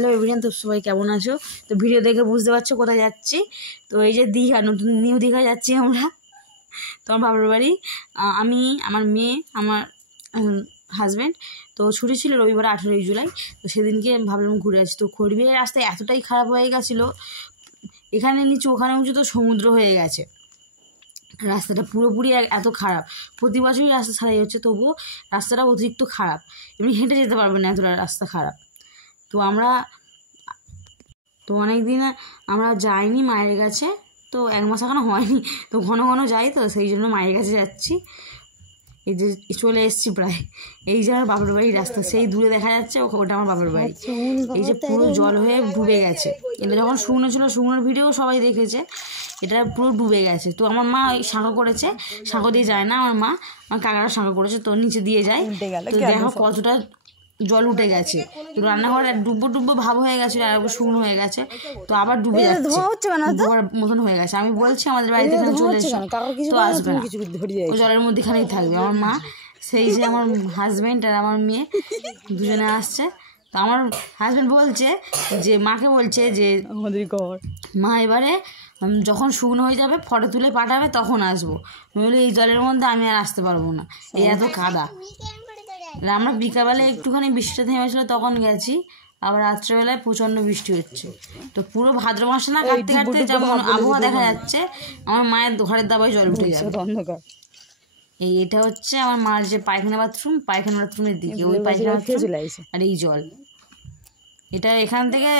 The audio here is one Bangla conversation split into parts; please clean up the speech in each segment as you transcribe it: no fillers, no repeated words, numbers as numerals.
হ্যালো এভরিওয়ান, তো সবাই কেমন আছো? তো ভিডিও দেখে বুঝতে পারছো কোথায় যাচ্ছি। তো এই যে দীঘা, নতুন নিউ দীঘা যাচ্ছি আমরা। তো আমার বাবার বাড়ি, আমি, আমার মেয়ে, আমার হাজব্যান্ড। তো ছুটি ছিল রবিবার 18 জুলাই। তো সেদিনকে ভাবলাম ঘুরে আসি। তো খড়বিড়ের রাস্তায় এতটাই খারাপ হয়ে গেছিলো, এখানে নিচু ওখানে উঁচু, তো সমুদ্র হয়ে গেছে রাস্তাটা পুরোপুরি। এত খারাপ, প্রতি বছরই রাস্তা ছাড়াই হচ্ছে, তবুও রাস্তাটা অতিরিক্ত খারাপ। এমনি হেঁটে যেতে পারবে না, এতটা রাস্তা খারাপ। তো অনেক দিন আমরা যাইনি মায়ের কাছে, তো 1 মাস এখনো হয়নি। তো ঘন ঘন যাই, তো সেই জন্য মায়ের কাছে যাচ্ছি। এই যে চলে এসেছি প্রায়, এই যে আমার বাবার বাড়ির রাস্তা, সেই দূরে দেখা যাচ্ছে ওটা আমার বাবার বাড়ি। এই যে পুরো জল হয়ে ডুবে গেছে। এটা যখন শুকনো ছিল, শুকনোর ভিডিও সবাই দেখেছে, এটা পুরো ডুবে গেছে। তো আমার মা ওই সাঁকো করেছে, সাঁকো দিয়ে যায় না আমার মা, আমার কাকারা সাঁকো করেছে, তো নিচে দিয়ে যায়। তো দেখো কতটা জল উঠে গেছে। তো রান্নাঘর ডুবো ভাব হয়ে গেছিলো, আর শুকনো হয়ে গেছে, তো আবার ডুবে যাচ্ছে, ডুবার মতন হয়ে গেছে। আমি বলছি আমাদের বাড়িতে এখানে চলে এসো, তো আসবে না, ও জলের মধ্যেখানেই থাকবে। আমার মা, সেই যে আমার হাজব্যান্ড আর আমার মেয়ে দুজনে আসছে। তো আমার হাজব্যান্ড বলছে যে, মাকে বলছে যে মা এবারে যখন শুকনো হয়ে যাবে ফটো তুলে পাঠাবে তখন আসবো, নইলে এই জলের মধ্যে আমি আর আসতে পারবো না, এই এত কাদা। আমরা বিকালবেলায় একটুখানি বৃষ্টিটা থেমেছিল তখন গেছি, আবার রাত্রেবেলায় প্রচণ্ড বৃষ্টি হচ্ছে। তো পুরো ভাদ্র মাসে না কাটতে কাটতে যেমন আবহাওয়া দেখা যাচ্ছে, আমার মায়ের ঘরের দাবায় জল উঠে যাবে। এটা হচ্ছে আমার মার যে পায়খানা বাথরুমের দিকে, ওই পায়খানা বাথরুম আর এই জল। এটা এখান থেকে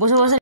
বসে বসে